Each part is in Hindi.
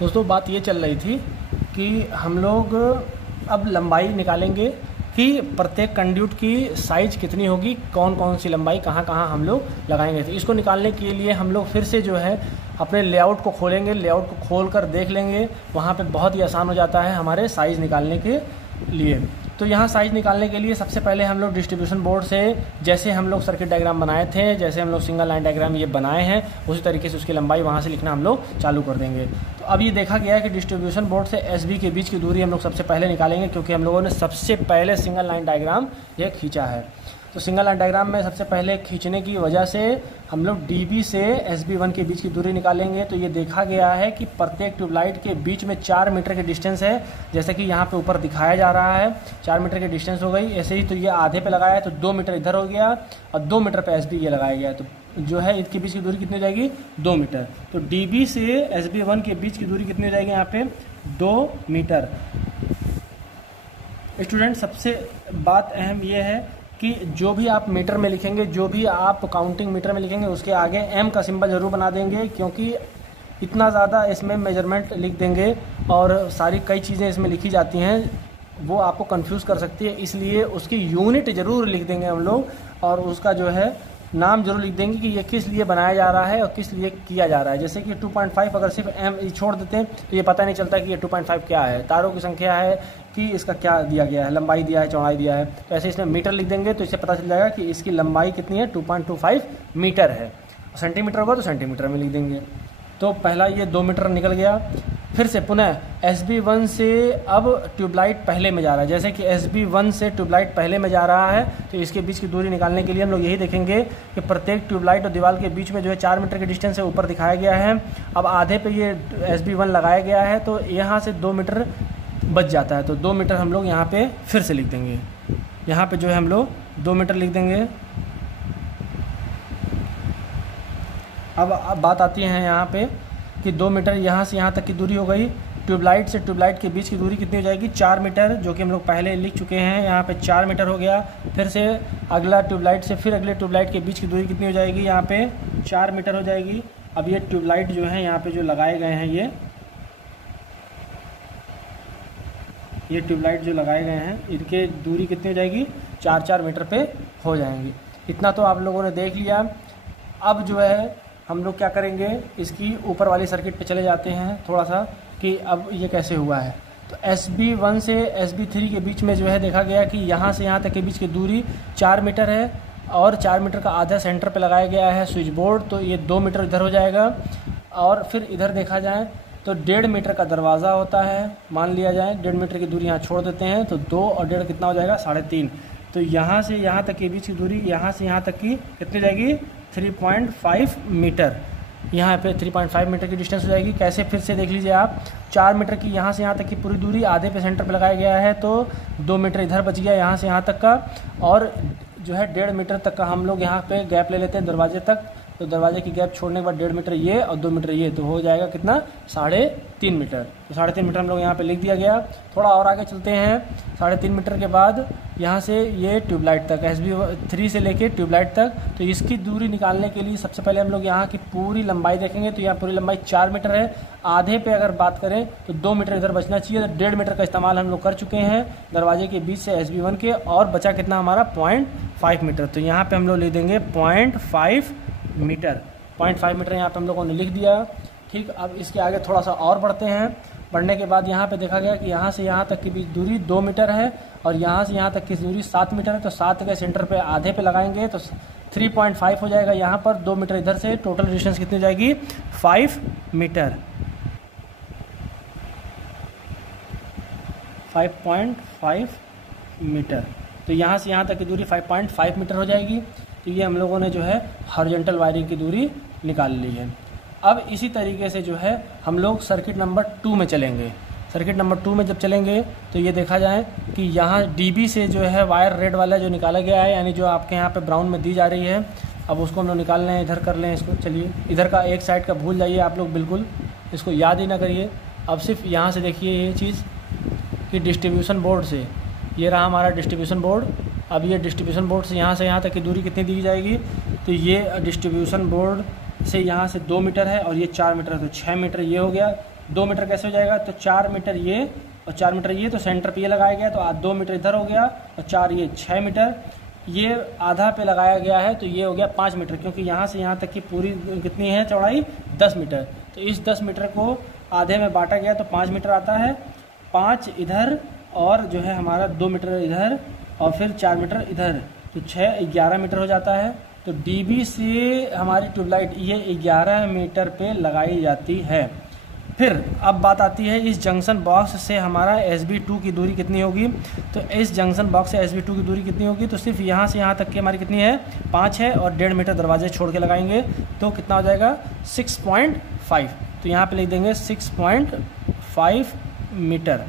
दोस्तों बात ये चल रही थी कि हम लोग अब लंबाई निकालेंगे कि प्रत्येक कंड्यूट की साइज़ कितनी होगी, कौन कौन सी लंबाई कहाँ कहाँ हम लोग लगाएंगे। तो इसको निकालने के लिए हम लोग फिर से जो है अपने लेआउट को खोलेंगे, लेआउट को खोल कर देख लेंगे। वहाँ पे बहुत ही आसान हो जाता है हमारे साइज़ निकालने के लिए। तो यहाँ साइज़ निकालने के लिए सबसे पहले हम लोग डिस्ट्रीब्यूशन बोर्ड से जैसे हम लोग सर्किट डायग्राम बनाए थे, जैसे हम लोग सिंगल लाइन डायग्राम ये बनाए हैं, उसी तरीके से उसकी लंबाई वहाँ से लिखना हम लोग चालू कर देंगे। तो अब ये देखा गया है कि डिस्ट्रीब्यूशन बोर्ड से एसबी के बीच की दूरी हम लोग सबसे पहले निकालेंगे, क्योंकि हम लोगों ने सबसे पहले सिंगल लाइन डायग्राम ये खींचा है। तो सिंगल लाइन डायग्राम में सबसे पहले खींचने की वजह से हम लोग डीबी से एसबी1 के बीच की दूरी निकालेंगे। तो ये देखा गया है कि प्रत्येक ट्यूबलाइट के बीच में 4 मीटर की डिस्टेंस है, जैसे कि यहाँ पे ऊपर दिखाया जा रहा है। 4 मीटर की डिस्टेंस हो गई। ऐसे ही तो ये आधे पे लगाया है तो 2 मीटर इधर हो गया और 2 मीटर पे एसबी ये लगाया गया, तो जो है इसके बीच की दूरी कितनी हो जाएगी 2 मीटर। तो डीबी से एसबी1 के बीच की दूरी कितनी हो जाएगी यहाँ पे 2 मीटर। स्टूडेंट सबसे बात अहम ये है कि जो भी आप मीटर में लिखेंगे, जो भी आप काउंटिंग मीटर में लिखेंगे, उसके आगे एम का सिंबल ज़रूर बना देंगे, क्योंकि इतना ज़्यादा इसमें मेजरमेंट लिख देंगे और सारी कई चीज़ें इसमें लिखी जाती हैं, वो आपको कंफ्यूज कर सकती है। इसलिए उसकी यूनिट ज़रूर लिख देंगे हम लोग और उसका जो है नाम जरूर लिख देंगे कि ये किस लिए बनाया जा रहा है और किस लिए किया जा रहा है। जैसे कि 2.5 अगर सिर्फ एम छोड़ देते हैं तो ये पता नहीं चलता कि ये 2.5 क्या है, तारों की संख्या है कि इसका क्या दिया गया है, लंबाई दिया है, चौड़ाई दिया है। तो ऐसे इसमें मीटर लिख देंगे तो इससे पता चल जाएगा कि इसकी लंबाई कितनी है 2.25 मीटर है। सेंटीमीटर होगा तो सेंटीमीटर में लिख देंगे। तो पहला ये 2 मीटर निकल गया। फिर से पुनः SB1 से अब ट्यूबलाइट पहले में जा रहा है, जैसे कि SB1 से ट्यूबलाइट पहले में जा रहा है तो इसके बीच की दूरी निकालने के लिए हम लोग यही देखेंगे कि प्रत्येक ट्यूबलाइट और दीवार के बीच में जो है 4 मीटर की डिस्टेंस है, ऊपर दिखाया गया है। अब आधे पे ये SB1 लगाया गया है तो यहाँ से 2 मीटर बच जाता है, तो 2 मीटर हम लोग यहाँ पे फिर से लिख देंगे। यहाँ पे जो है हम लोग 2 मीटर लिख देंगे। अब बात आती है यहाँ पे कि 2 मीटर यहाँ से यहाँ तक की दूरी हो गई। ट्यूबलाइट से ट्यूबलाइट के बीच की दूरी कितनी हो जाएगी 4 मीटर, जो कि हम लोग पहले लिख चुके हैं। यहाँ पे 4 मीटर हो गया। फिर से अगला ट्यूबलाइट से फिर अगले ट्यूबलाइट के बीच की दूरी कितनी हो जाएगी, यहाँ पे 4 मीटर हो जाएगी। अब ये ट्यूबलाइट जो है यहाँ पे जो लगाए गए हैं, ये ट्यूबलाइट जो लगाए गए हैं इनके दूरी कितनी हो जाएगी 4-4 मीटर पे हो जाएंगी। इतना तो आप लोगों ने देख लिया। अब जो है हम लोग क्या करेंगे, इसकी ऊपर वाली सर्किट पे चले जाते हैं थोड़ा सा कि अब ये कैसे हुआ है। तो SB1 से SB3 के बीच में जो है देखा गया कि यहाँ से यहाँ तक के बीच की दूरी 4 मीटर है और 4 मीटर का आधा सेंटर पे लगाया गया है स्विच बोर्ड, तो ये 2 मीटर इधर हो जाएगा। और फिर इधर देखा जाए तो 1.5 मीटर का दरवाज़ा होता है, मान लिया जाए 1.5 मीटर की दूरी यहाँ छोड़ देते हैं तो 2 और 1.5 कितना हो जाएगा 3.5। तो यहाँ से यहाँ तक के बीच की दूरी यहाँ से यहाँ तक की कितनी जाएगी 3.5 मीटर। यहाँ पे 3.5 मीटर की डिस्टेंस हो जाएगी। कैसे, फिर से देख लीजिए आप, 4 मीटर की यहाँ से यहाँ तक की पूरी दूरी आधे पे सेंटर पे लगाया गया है तो 2 मीटर इधर बच गया यहाँ से यहाँ तक का, और जो है 1.5 मीटर तक का हम लोग यहाँ पे गैप ले लेते हैं दरवाजे तक। तो दरवाजे की गैप छोड़ने के बाद 1.5 मीटर ये और 2 मीटर ये, तो हो जाएगा कितना 3.5 मीटर। तो 3.5 मीटर हम लोग यहाँ पे लिख दिया गया। थोड़ा और आगे चलते हैं। 3.5 मीटर के बाद यहाँ से ये ट्यूबलाइट तक SB3 से लेके ट्यूबलाइट तक, तो इसकी दूरी निकालने के लिए सबसे पहले हम लोग यहाँ की पूरी लंबाई देखेंगे। तो यहाँ पूरी लंबाई 4 मीटर है। आधे पे अगर बात करें तो 2 मीटर इधर बचना चाहिए, तो 1.5 मीटर का इस्तेमाल हम लोग कर चुके हैं दरवाजे के बीच से SB1 के, और बचा कितना हमारा 0.5 मीटर। तो यहाँ पे हम लोग लिख देंगे 0.5 मीटर। 0.5 मीटर यहाँ पे हम लोगों ने लिख दिया। ठीक, अब इसके आगे थोड़ा सा और बढ़ते हैं। बढ़ने के बाद यहाँ पे देखा गया कि यहाँ से यहाँ तक की भी दूरी 2 मीटर है और यहाँ से यहाँ तक की दूरी 7 मीटर है। तो 7 के सेंटर पे आधे पे लगाएंगे तो 3.5 हो जाएगा यहाँ पर, 2 मीटर इधर से, टोटल डिस्टेंस कितनी हो जाएगी 5 मीटर। 5.5 मीटर। तो यहाँ से यहाँ तक की दूरी 5.5 मीटर हो जाएगी। तो ये हम लोगों ने जो है हॉरिजॉन्टल वायरिंग की दूरी निकाल ली है। अब इसी तरीके से जो है हम लोग सर्किट नंबर 2 में चलेंगे। सर्किट नंबर 2 में जब चलेंगे तो ये देखा जाए कि यहाँ डीबी से जो है वायर रेड वाला जो निकाला गया है, यानी जो आपके यहाँ पे ब्राउन में दी जा रही है, अब उसको हम लोग निकाल लें। इधर कर लें इसको। चलिए, इधर का एक साइड का भूल जाइए आप लोग, बिल्कुल इसको याद ही ना करिए। अब सिर्फ यहाँ से देखिए ये चीज़ कि डिस्ट्रीब्यूशन बोर्ड से, ये रहा हमारा डिस्ट्रीब्यूशन बोर्ड। अब ये डिस्ट्रीब्यूशन बोर्ड से यहाँ तक की दूरी कितनी दी जाएगी, तो ये डिस्ट्रीब्यूशन बोर्ड से यहाँ से 2 मीटर है और ये 4 मीटर है, तो 6 मीटर ये हो गया। 2 मीटर कैसे हो जाएगा, तो 4 मीटर ये और 4 मीटर ये, तो सेंटर पे ये लगाया गया तो 2 मीटर इधर हो गया और 4 ये 6 मीटर, ये आधा पे लगाया गया है तो ये हो गया 5 मीटर, क्योंकि यहाँ से यहाँ तक की पूरी कितनी है चौड़ाई 10 मीटर। तो इस 10 मीटर को आधे में बांटा गया तो 5 मीटर आता है, 5 इधर और जो है हमारा 2 मीटर इधर और फिर 4 मीटर इधर, तो 11 मीटर हो जाता है। तो डीबी से हमारी ट्यूबलाइट ये 11 मीटर पे लगाई जाती है। फिर अब बात आती है इस जंक्शन बॉक्स से हमारा SB2 की दूरी कितनी होगी, तो इस जंक्शन बॉक्स से SB2 की दूरी कितनी होगी, तो सिर्फ यहाँ से यहाँ तक की हमारी कितनी है 5 है और 1.5 मीटर दरवाजे छोड़ के लगाएंगे तो कितना हो जाएगा 6.5। तो यहाँ पे लिख देंगे 6.5 मीटर।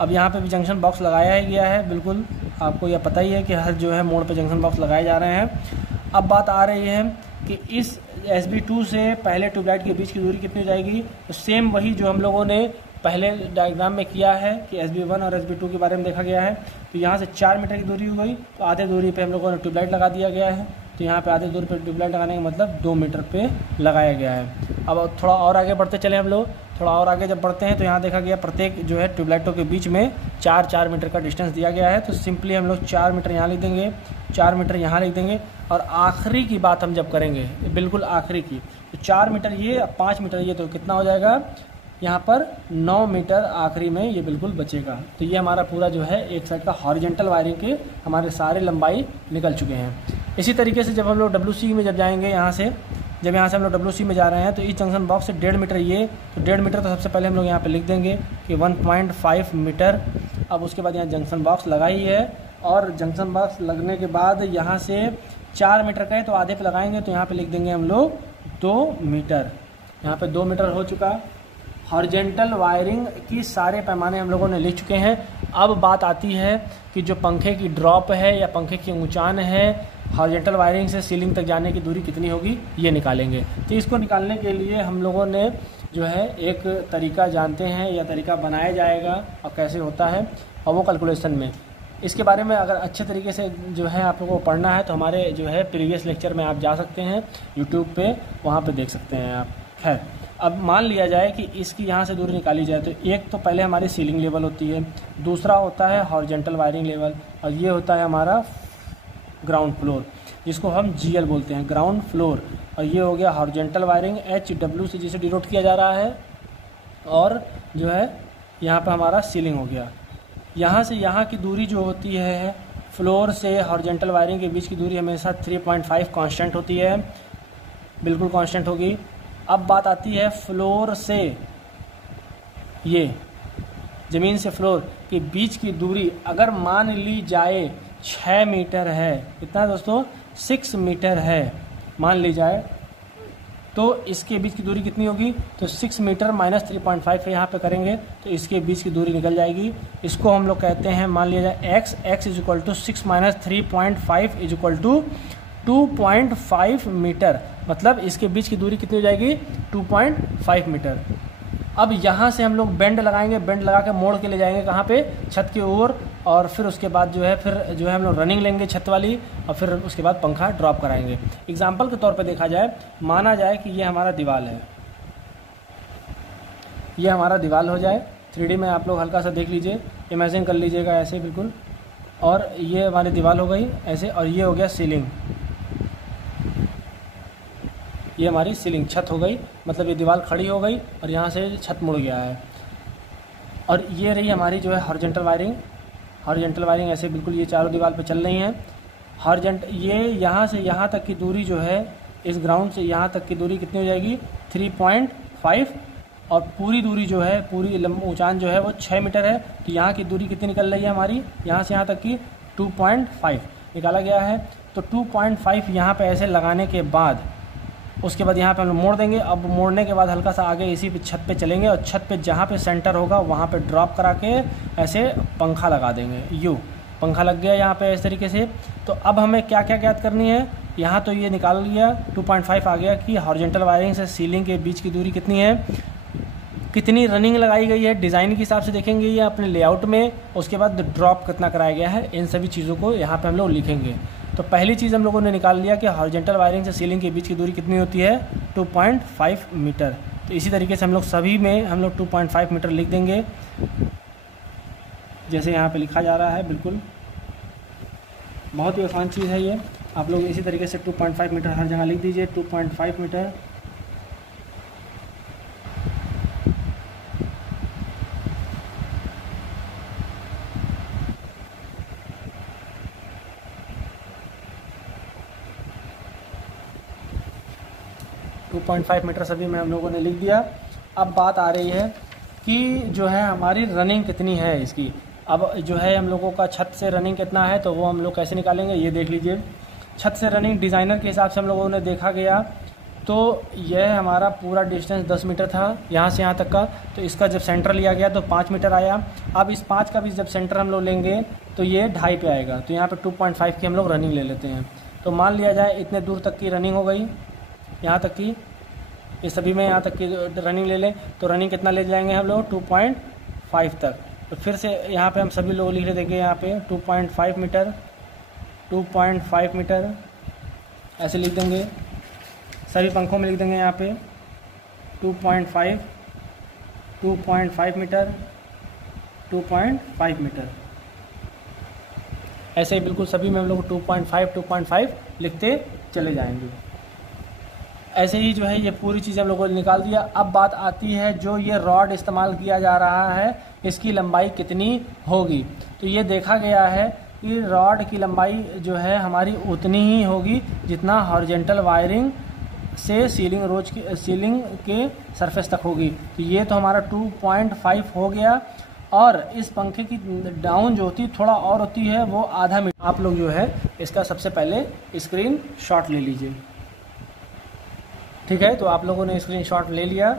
अब यहाँ पे भी जंक्शन बॉक्स लगाया ही गया है, बिल्कुल आपको यह पता ही है कि हर जो है मोड़ पे जंक्शन बॉक्स लगाए जा रहे हैं। अब बात आ रही है कि इस SB2 से पहले ट्यूबलाइट के बीच की दूरी कितनी हो जाएगी, तो सेम वही जो हम लोगों ने पहले डायग्राम में किया है कि SB1 और SB2 के बारे में देखा गया है। तो यहाँ से 4 मीटर की दूरी हो गई तो आधे दूरी पे हम लोगों ने ट्यूबलाइट लगा दिया गया है, तो यहाँ पे आधे दूरी पे ट्यूबलाइट लगाने का मतलब 2 मीटर पे लगाया गया है। अब थोड़ा और आगे बढ़ते चले हम लोग, थोड़ा और आगे जब बढ़ते हैं तो यहाँ देखा गया प्रत्येक जो है ट्यूबलाइटों के बीच में 4-4 मीटर का डिस्टेंस दिया गया है। तो सिंपली हम लोग 4 मीटर यहाँ लिख देंगे, 4 मीटर यहाँ लिख देंगे और आखिरी की बात हम जब करेंगे बिल्कुल आखिरी की, तो 4 मीटर ये 5 मीटर ये, तो कितना हो जाएगा यहाँ पर 9 मीटर आखिरी में ये बिल्कुल बचेगा। तो ये हमारा पूरा जो है एक साइड का हॉरिजॉन्टल वायरिंग के हमारे सारे लंबाई निकल चुके हैं। इसी तरीके से जब हम लोग WC में जब जाएंगे यहाँ से हम लोग WC में जा रहे हैं तो इस जंक्शन बॉक्स से 1.5 मीटर ये, तो 1.5 मीटर तो सबसे पहले हम लोग यहाँ पे लिख देंगे कि 1.5 मीटर। अब उसके बाद यहाँ जंक्शन बॉक्स लगा ही है और जंक्शन बॉक्स लगने के बाद यहाँ से 4 मीटर का है तो आधे पे लगाएंगे तो यहाँ पे लिख देंगे हम लोग 2 मीटर। यहाँ पे 2 मीटर हो चुका। हॉरिजॉन्टल वायरिंग की सारे पैमाने हम लोगों ने लिख चुके हैं। अब बात आती है कि जो पंखे की ड्रॉप है या पंखे की ऊंचान है, हॉरिजॉन्टल वायरिंग से सीलिंग तक जाने की दूरी कितनी होगी ये निकालेंगे। तो इसको निकालने के लिए हम लोगों ने जो है एक तरीका जानते हैं या तरीका बनाया जाएगा और कैसे होता है और वो कैलकुलेशन में इसके बारे में अगर अच्छे तरीके से जो है आप लोगों को पढ़ना है तो हमारे जो है प्रीवियस लेक्चर में आप जा सकते हैं यूट्यूब पे, वहाँ पे देख सकते हैं आप। खैर अब मान लिया जाए कि इसकी यहाँ से दूरी निकाली जाए तो एक तो पहले हमारी सीलिंग लेवल होती है, दूसरा होता है हॉरिजॉन्टल वायरिंग लेवल और ये होता है हमारा ग्राउंड फ्लोर जिसको हम GL बोलते हैं, ग्राउंड फ्लोर। और ये हो गया हॉरिजॉन्टल वायरिंग HW से जिसे डिनोट किया जा रहा है और जो है यहाँ पर हमारा सीलिंग हो गया। यहाँ से यहाँ की दूरी जो होती है फ्लोर से हॉरिजॉन्टल वायरिंग के बीच की दूरी हमेशा 3.5 कांस्टेंट होती है, बिल्कुल कांस्टेंट होगी। अब बात आती है फ्लोर से ये ज़मीन से फ्लोर के बीच की दूरी अगर मान ली जाए 6 मीटर है, कितना दोस्तों 6 मीटर है मान ली जाए, तो इसके बीच की दूरी कितनी होगी, तो 6 मीटर माइनस 3.5 यहाँ पे करेंगे तो इसके बीच की दूरी निकल जाएगी। इसको हम लोग कहते हैं, मान लिया जाए x is equal to 6 minus 3.5 is equal to 2.5 metre, मतलब इसके बीच की दूरी कितनी हो जाएगी 2.5 मीटर। अब यहाँ से हम लोग बेंड लगाएंगे, बेंड लगा के मोड़ के ले जाएंगे कहाँ पे, छत की ओर, और फिर उसके बाद जो है हम लोग रनिंग लेंगे छत वाली और फिर उसके बाद पंखा ड्रॉप कराएंगे। एग्जाम्पल के तौर पे देखा जाए, माना जाए कि ये हमारा दीवार है, ये हमारा दीवार हो जाए 3D में आप लोग हल्का सा देख लीजिए, इमेजिन कर लीजिएगा ऐसे बिल्कुल, और ये हमारी दीवार हो गई ऐसे, और ये हो गया सीलिंग, ये हमारी सीलिंग छत हो गई, मतलब ये दीवार खड़ी हो गई और यहाँ से छत मुड़ गया है। और ये रही हमारी जो है हॉरिजॉन्टल वायरिंग, हॉरिजॉन्टल वायरिंग ऐसे बिल्कुल ये चारों दीवार पे चल रही हैं। ये यहाँ से यहाँ तक की दूरी जो है, इस ग्राउंड से यहाँ तक की दूरी कितनी हो जाएगी 3.5, और पूरी दूरी जो है, पूरी ऊंचाई जो है वो 6 मीटर है। तो यहाँ की दूरी कितनी निकल रही है हमारी, यहाँ से यहाँ तक की 2.5 निकाला गया है। तो 2.5 यहाँ पे ऐसे लगाने के बाद उसके बाद यहाँ पे हम लोग मोड़ देंगे। अब मोड़ने के बाद हल्का सा आगे इसी पे छत पे चलेंगे और छत पे जहाँ पे सेंटर होगा वहाँ पे ड्रॉप करा के ऐसे पंखा लगा देंगे। पंखा लग गया यहाँ पे इस तरीके से। तो अब हमें क्या क्या ज्ञात करनी है, यहाँ तो ये निकाल लिया 2.5 आ गया कि हॉरिजॉन्टल वायरिंग से सीलिंग के बीच की दूरी कितनी है, कितनी रनिंग लगाई गई है, डिज़ाइन के हिसाब से देखेंगे या अपने लेआउट में, उसके बाद ड्रॉप कितना कराया गया है, इन सभी चीज़ों को यहाँ पे हम लोग लिखेंगे। तो पहली चीज़ हम लोगों ने निकाल लिया कि हॉरिजॉन्टल वायरिंग से सीलिंग के बीच की दूरी कितनी होती है 2.5 मीटर। तो इसी तरीके से हम लोग सभी में हम लोग 2.5 मीटर लिख देंगे, जैसे यहाँ पे लिखा जा रहा है। बिल्कुल बहुत ही आसान चीज़ है ये। आप लोग इसी तरीके से 2.5 मीटर हर जगह लिख दीजिए, 2.5 मीटर। टू 2.5 मीटर सभी में हम लोगों ने लिख दिया। अब बात आ रही है कि जो है हमारी रनिंग कितनी है इसकी। अब जो है हम लोगों का छत से रनिंग कितना है, तो वो हम लोग कैसे निकालेंगे, ये देख लीजिए। छत से रनिंग डिज़ाइनर के हिसाब से हम लोगों ने देखा गया, तो यह हमारा पूरा डिस्टेंस 10 मीटर था यहाँ से यहाँ तक का। तो इसका जब सेंटर लिया गया तो 5 मीटर आया। अब इस 5 का भी जब सेंटर हम लोग लेंगे तो ये 2.5 पे आएगा। तो यहाँ पे 2.5 की हम लोग रनिंग ले लेते हैं। तो मान लिया जाए इतने दूर तक की रनिंग हो गई, यहाँ तक की, ये सभी में यहाँ तक की रनिंग ले लें। तो रनिंग कितना ले जाएंगे हम लोग, 2.5 तक। तो फिर से यहाँ पे हम सभी लोग लिख देंगे यहाँ पे 2.5 मीटर, 2.5 मीटर ऐसे लिख देंगे। सभी पंखों में लिख देंगे यहाँ पे 2.5, 2.5 मीटर, 2.5 मीटर। ऐसे ही बिल्कुल सभी में हम लोग 2.5, 2.5 लिखते चले जाएंगे। ऐसे ही जो है ये पूरी चीज़ हम लोगों ने निकाल दिया। अब बात आती है जो ये रॉड इस्तेमाल किया जा रहा है इसकी लंबाई कितनी होगी। तो ये देखा गया है कि रॉड की लंबाई जो है हमारी उतनी ही होगी जितना हॉरिजॉन्टल वायरिंग से सीलिंग के सरफेस तक होगी। तो ये तो हमारा 2.5 हो गया। और इस पंखे की डाउन जो होती थोड़ा और होती है वो आधा मीटर। आप लोग जो है इसका सबसे पहले स्क्रीन शॉट ले लीजिए, ठीक है। तो आप लोगों ने स्क्रीन शॉट ले लिया।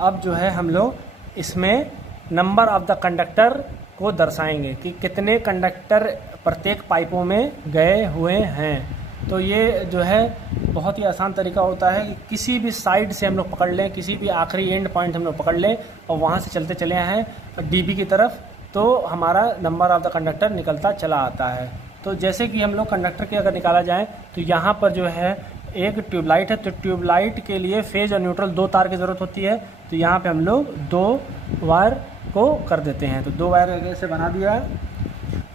अब जो है हम लोग इसमें नंबर ऑफ द कंडक्टर को दर्शाएंगे कि कितने कंडक्टर प्रत्येक पाइपों में गए हुए हैं। तो ये जो है बहुत ही आसान तरीका होता है कि किसी भी साइड से हम लोग पकड़ लें, किसी भी आखिरी एंड पॉइंट हम लोग पकड़ लें और वहाँ से चलते चले हैं डीबी की तरफ, तो हमारा नंबर ऑफ द कंडक्टर निकलता चला आता है। तो जैसे कि हम लोग कंडक्टर के अगर निकाला जाए तो यहाँ पर जो है एक ट्यूबलाइट है, तो ट्यूबलाइट के लिए फेज और न्यूट्रल 2 तार की ज़रूरत होती है। तो यहाँ पे हम लोग 2 वायर को कर देते हैं। तो 2 वायर ऐसे बना दिया।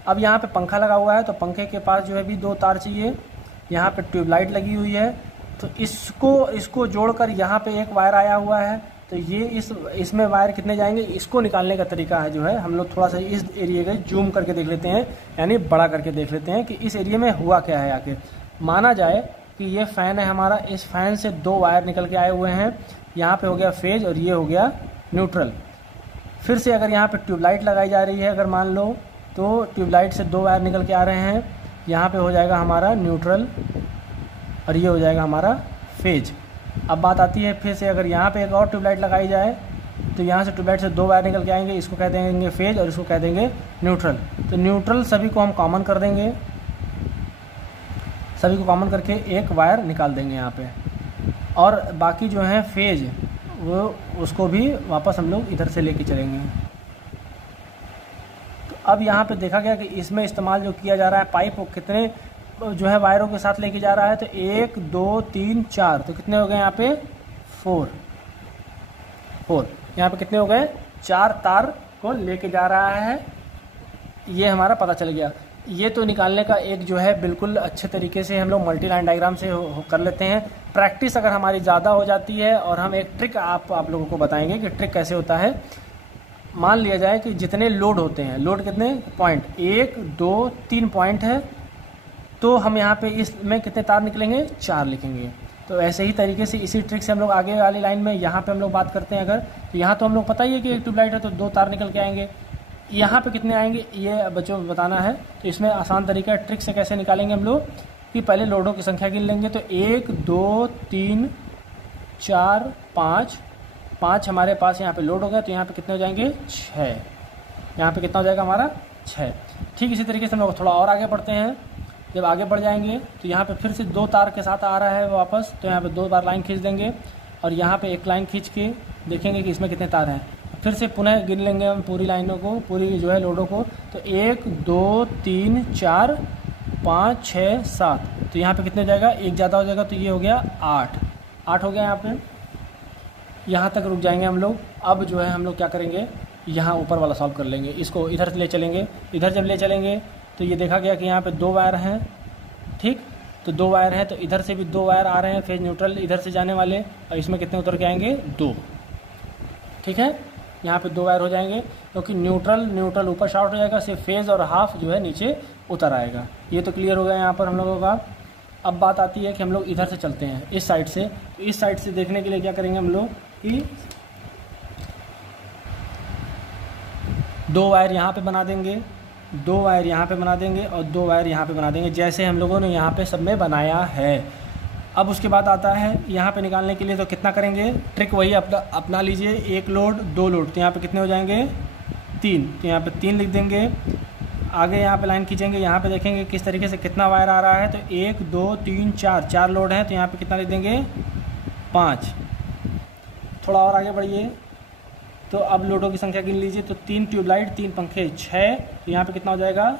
अब यहाँ पे पंखा लगा हुआ है तो पंखे के पास जो है भी 2 तार चाहिए। यहाँ पे ट्यूबलाइट लगी हुई है तो इसको जोड़कर यहाँ पे एक वायर आया हुआ है। तो ये इसमें वायर कितने जाएंगे, इसको निकालने का तरीका है जो है हम लोग थोड़ा सा इस एरिया का जूम करके देख लेते हैं, यानी बड़ा करके देख लेते हैं कि इस एरिया में हुआ क्या है आखिर। माना जाए कि ये फ़ैन है हमारा, इस फ़ैन से 2 वायर निकल के आए हुए हैं। यहाँ पे हो गया फेज और ये हो गया न्यूट्रल। फिर से अगर यहाँ पे ट्यूबलाइट लगाई जा रही है, अगर मान लो, तो ट्यूबलाइट से 2 वायर निकल के आ रहे हैं। यहाँ पे हो जाएगा हमारा न्यूट्रल और ये हो जाएगा हमारा फेज। अब बात आती है फिर से अगर यहाँ पे एक और ट्यूबलाइट लगाई जाए तो यहाँ से ट्यूबलाइट से 2 वायर निकल के आएंगे, इसको कह देंगे फेज और इसको कह देंगे न्यूट्रल। तो न्यूट्रल सभी को हम कॉमन कर देंगे, सभी को कॉमन करके एक वायर निकाल देंगे यहाँ पे, और बाकी जो है फेज वो उसको भी वापस हम लोग इधर से लेके चलेंगे। तो अब यहाँ पे देखा गया कि इसमें इस्तेमाल जो किया जा रहा है पाइप, वो कितने जो है वायरों के साथ लेके जा रहा है। तो 1 2 3 4, तो कितने हो गए यहाँ पे 4 यहाँ पे कितने हो गए, 4 तार को लेके जा रहा है। ये हमारा पता चल गया। ये तो निकालने का एक जो है बिल्कुल अच्छे तरीके से हम लोग मल्टी लाइन डायग्राम से कर लेते हैं। प्रैक्टिस अगर हमारी ज़्यादा हो जाती है और हम एक ट्रिक आप लोगों को बताएंगे कि ट्रिक कैसे होता है। मान लिया जाए कि जितने लोड होते हैं, लोड कितने पॉइंट, 1 2 3 पॉइंट है, तो हम यहाँ पे इसमें कितने तार निकलेंगे, 4 लिखेंगे। तो ऐसे ही तरीके से इसी ट्रिक से हम लोग आगे वाली लाइन में यहाँ पे हम लोग बात करते हैं। अगर तो यहाँ तो हम लोग पता ही है कि एक ट्यूबलाइट है तो 2 तार निकल के आएंगे। यहाँ पे कितने आएंगे ये बच्चों को बताना है। तो इसमें आसान तरीका है, ट्रिक से कैसे निकालेंगे हम लोग कि पहले लोडों की संख्या गिन लेंगे। तो 1 2 3 4 5 हमारे पास यहाँ पे लोड हो गया। तो यहाँ पे कितने हो जाएंगे, 6। यहाँ पे कितना हो जाएगा हमारा, 6। ठीक इसी तरीके से हम लोग थोड़ा और आगे बढ़ते हैं। जब आगे बढ़ जाएंगे तो यहाँ पे फिर से 2 तार के साथ आ रहा है वापस, तो यहाँ पे 2 बार लाइन खींच देंगे और यहाँ पे एक लाइन खींच के देखेंगे कि इसमें कितने तार हैं। फिर से पुनः गिन लेंगे हम पूरी लाइनों को, पूरी जो है लोडों को। तो 1 2 3 4 5 6 7, तो यहाँ पे कितने हो जाएगा, एक ज़्यादा हो जाएगा तो ये हो गया 8 हो गया यहाँ पे। यहाँ तक रुक जाएंगे हम लोग। अब जो है हम लोग क्या करेंगे, यहाँ ऊपर वाला सॉल्व कर लेंगे। इसको इधर से ले चलेंगे। इधर जब ले चलेंगे तो ये देखा गया कि यहाँ पे 2 वायर हैं, ठीक। तो 2 वायर हैं, तो इधर से भी 2 वायर आ रहे हैं फेज न्यूट्रल इधर से जाने वाले, और इसमें कितने उतर के आएंगे, 2, ठीक है। यहाँ पे 2 वायर हो जाएंगे, क्योंकि न्यूट्रल ऊपर शॉर्ट हो जाएगा, सिर्फ फेज और हाफ जो है नीचे उतर आएगा। ये तो क्लियर हो गया यहाँ पर हम लोगों का। अब बात आती है कि हम लोग इधर से चलते हैं, इस साइड से। तो इस साइड से देखने के लिए क्या करेंगे हम लोग कि 2 वायर यहाँ पे बना देंगे, 2 वायर यहाँ पे बना देंगे और 2 वायर यहाँ पे बना देंगे, जैसे हम लोगों ने यहाँ पे सब में बनाया है। अब उसके बाद आता है यहाँ पे निकालने के लिए, तो कितना करेंगे, ट्रिक वही अपना लीजिए, 1 लोड 2 लोड, तो यहाँ पे कितने हो जाएंगे, 3, तो यहाँ पे 3 लिख देंगे। आगे यहाँ पे लाइन खींचेंगे, यहाँ पे देखेंगे किस तरीके से कितना वायर आ रहा है, तो 1 2 3 4 लोड हैं, तो यहाँ पे कितना लिख देंगे, 5। थोड़ा और आगे बढ़िए, तो अब लोडों की संख्या गिन लीजिए, तो 3 ट्यूबलाइट 3 पंखे 6, तो यहाँ पे कितना हो जाएगा,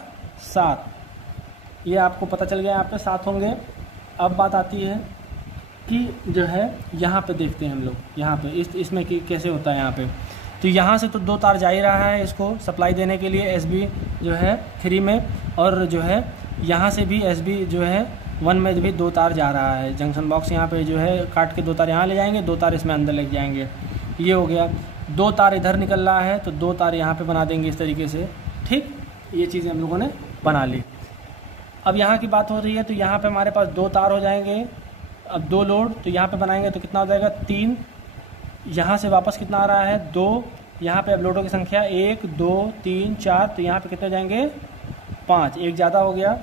7। ये आपको पता चल गया, यहाँ पे 7 होंगे। अब बात आती है कि जो है यहाँ पे देखते हैं हम लोग, यहाँ पे इसमें कि कैसे होता है यहाँ पे। तो यहाँ से तो 2 तार जा ही रहा है इसको सप्लाई देने के लिए SB जो है 3 में, और जो है यहाँ से भी SB जो है 1 में भी 2 तार जा रहा है। जंक्शन बॉक्स यहाँ पे जो है काट के 2 तार यहाँ ले जाएंगे, 2 तार इसमें अंदर ले जाएंगे। ये हो गया। 2 तार इधर निकल रहा है, तो 2 तार यहाँ पे बना देंगे इस तरीके से, ठीक। ये चीज़ें हम लोगों ने बना ली। अब यहाँ की बात हो रही है, तो यहाँ पे हमारे पास 2 तार हो जाएंगे। अब 2 लोड, तो यहाँ पे बनाएंगे तो कितना हो जाएगा, 3। यहाँ से वापस कितना आ रहा है, 2। यहाँ पे अब लोडों की संख्या 1 2 3 4, तो यहाँ पे कितने हो जाएंगे, 5, एक ज़्यादा हो गया।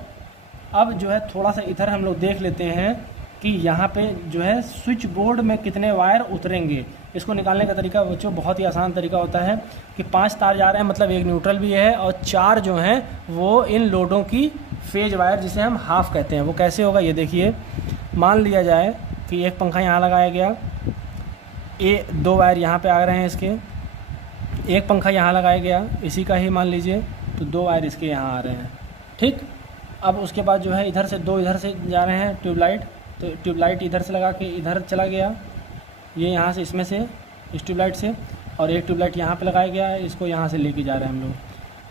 अब जो है थोड़ा सा इधर हम लोग देख लेते हैं कि यहाँ पे जो है स्विच बोर्ड में कितने वायर उतरेंगे। इसको निकालने का तरीका बच्चों बहुत ही आसान तरीका होता है कि 5 तार जा रहे हैं, मतलब 1 न्यूट्रल भी है, और 4 जो हैं वो इन लोडों की फेज वायर, जिसे हम हाफ कहते हैं। वो कैसे होगा ये देखिए। मान लिया जाए कि एक पंखा यहाँ लगाया गया, 2 वायर यहाँ पे आ रहे हैं इसके, एक पंखा यहाँ लगाया गया इसी का ही मान लीजिए, तो 2 वायर इसके यहाँ आ रहे हैं, ठीक। अब उसके बाद जो है इधर से 2 इधर से जा रहे हैं ट्यूबलाइट, तो ट्यूबलाइट इधर से लगा के इधर चला गया, ये यहाँ से इसमें से इस ट्यूबलाइट से, और एक ट्यूबलाइट यहाँ पे लगाया गया है, इसको यहाँ से लेके जा रहे हैं हम लोग।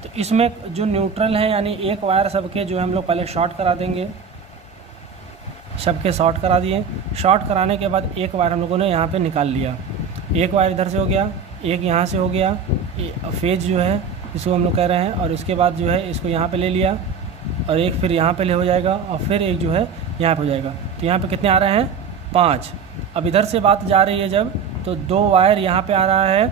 तो इसमें जो न्यूट्रल है यानी एक वायर सबके जो है हम लोग पहले शॉर्ट करा देंगे, सबके शॉर्ट करा दिए। शॉर्ट कराने के बाद एक वायर हम लोगों ने यहाँ पे निकाल लिया, एक वायर इधर से हो गया, एक यहाँ से हो गया, फेज जो है इसको हम लोग कह रहे हैं, और इसके बाद जो है इसको यहाँ पे ले लिया, और एक फिर यहाँ पे ले हो जाएगा, और फिर एक जो है यहाँ पे हो जाएगा। तो यहाँ पे कितने आ रहे हैं, 5। अब इधर से बात जा रही है जब, तो 2 वायर यहाँ पे आ रहा है,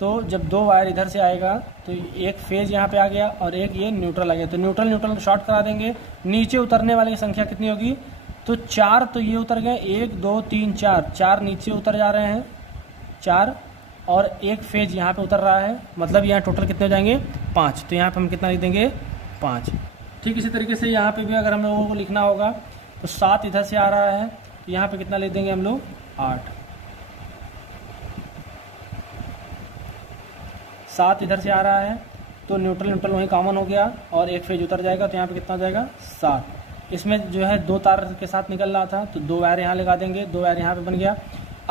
तो जब 2 वायर इधर से आएगा तो एक फेज यहाँ पे आ गया और एक ये न्यूट्रल आ गया, तो न्यूट्रल शॉर्ट करा देंगे। नीचे उतरने वाली संख्या कितनी होगी, तो 4, तो ये उतर गए, 1 2 3 4 नीचे उतर जा रहे हैं, 4, और एक फेज यहाँ पे उतर रहा है, मतलब यहाँ टोटल कितने हो जाएंगे, 5। तो यहाँ पे हम कितना लिख देंगे, 5। ठीक इसी तरीके से यहाँ पे भी अगर हम लोगों को लिखना होगा तो 7 इधर से आ रहा है, तो यहाँ पे कितना लिख देंगे हम लोग, 8। 7 इधर से आ रहा है, तो न्यूट्रल वहीं कॉमन हो गया, और एक फेज उतर जाएगा, तो यहाँ पे कितना हो जाएगा, 7। इसमें जो है 2 तार के साथ निकल रहा था, तो 2 वायर यहाँ लगा देंगे, 2 वायर यहाँ पे बन गया।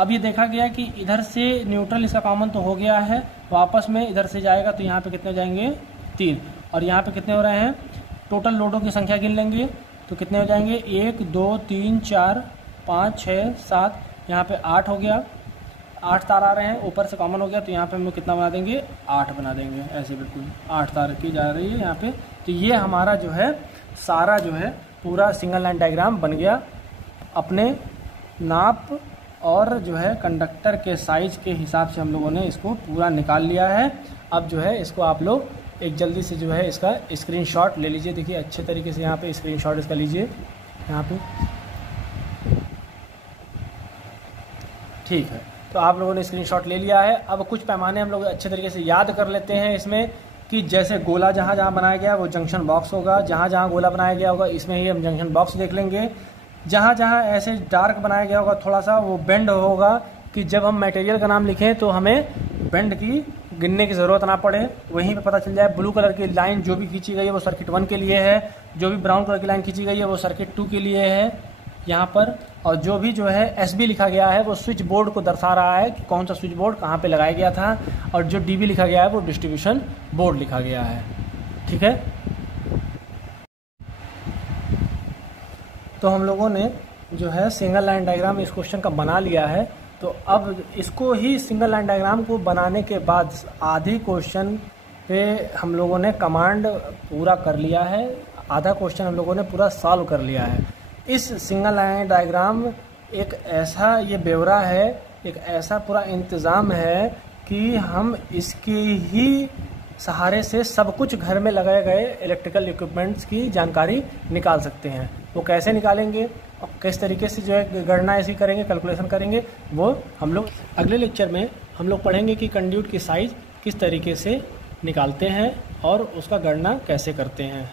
अब ये देखा गया कि इधर से न्यूट्रल इसका कॉमन तो हो गया है, वापस में इधर से जाएगा, तो यहाँ पे कितने हो जाएंगे, 3, और यहाँ पे कितने हो रहे हैं, टोटल लोडों की संख्या गिन लेंगे तो कितने हो जाएंगे, 1 2 3 4 5 6 7, यहाँ पे 8 हो गया। 8 तार आ रहे हैं, ऊपर से कॉमन हो गया, तो यहाँ पे हम लोग कितना बना देंगे, 8 बना देंगे, ऐसे बिल्कुल 8 तार की जा रही है यहाँ पे। तो ये हमारा जो है सारा जो है पूरा सिंगल लाइन डायग्राम बन गया। अपने नाप और जो है कंडक्टर के साइज के हिसाब से हम लोगों ने इसको पूरा निकाल लिया है। अब जो है इसको आप लोग एक जल्दी से जो है इसका स्क्रीनशॉट ले लीजिए। देखिए अच्छे तरीके से यहाँ पे स्क्रीनशॉट इसका लीजिए यहाँ पे, ठीक है। तो आप लोगों ने स्क्रीनशॉट ले लिया है। अब कुछ पैमाने हम लोग अच्छे तरीके से याद कर लेते हैं इसमें, कि जैसे गोला जहाँ जहाँ बनाया गया वो जंक्शन बॉक्स होगा, जहाँ जहाँ गोला बनाया गया होगा इसमें ही हम जंक्शन बॉक्स देख लेंगे। जहाँ जहाँ ऐसे डार्क बनाया गया होगा थोड़ा सा वो बेंड होगा, कि जब हम मटेरियल का नाम लिखें तो हमें बेंड की गिनने की ज़रूरत ना पड़े, वहीं पे पता चल जाए। ब्लू कलर की लाइन जो भी खींची गई है वो सर्किट 1 के लिए है, जो भी ब्राउन कलर की लाइन खींची गई है वो सर्किट 2 के लिए है, यहाँ पर, और जो भी जो है SB लिखा गया है वो स्विच बोर्ड को दर्शा रहा है कि कौन सा स्विच बोर्ड कहाँ पे लगाया गया था, और जो DB लिखा गया है वो डिस्ट्रीब्यूशन बोर्ड लिखा गया है। ठीक है, तो हम लोगों ने जो है सिंगल लाइन डायग्राम इस क्वेश्चन का बना लिया है। तो अब इसको ही सिंगल लाइन डायग्राम को बनाने के बाद आधी क्वेश्चन पे हम लोगों ने कमांड पूरा कर लिया है, आधा क्वेश्चन हम लोगों ने पूरा सॉल्व कर लिया है। इस सिंगल लाइन डायग्राम एक ऐसा ये ब्यौरा है, एक ऐसा पूरा इंतज़ाम है कि हम इसके ही सहारे से सब कुछ घर में लगाए गए इलेक्ट्रिकल इक्विपमेंट्स की जानकारी निकाल सकते हैं। वो कैसे निकालेंगे और किस तरीके से जो है गणना ऐसी करेंगे, कैलकुलेशन करेंगे, वो हम लोग अगले लेक्चर में हम लोग पढ़ेंगे कि कंड्यूट की साइज़ किस तरीके से निकालते हैं और उसका गणना कैसे करते हैं।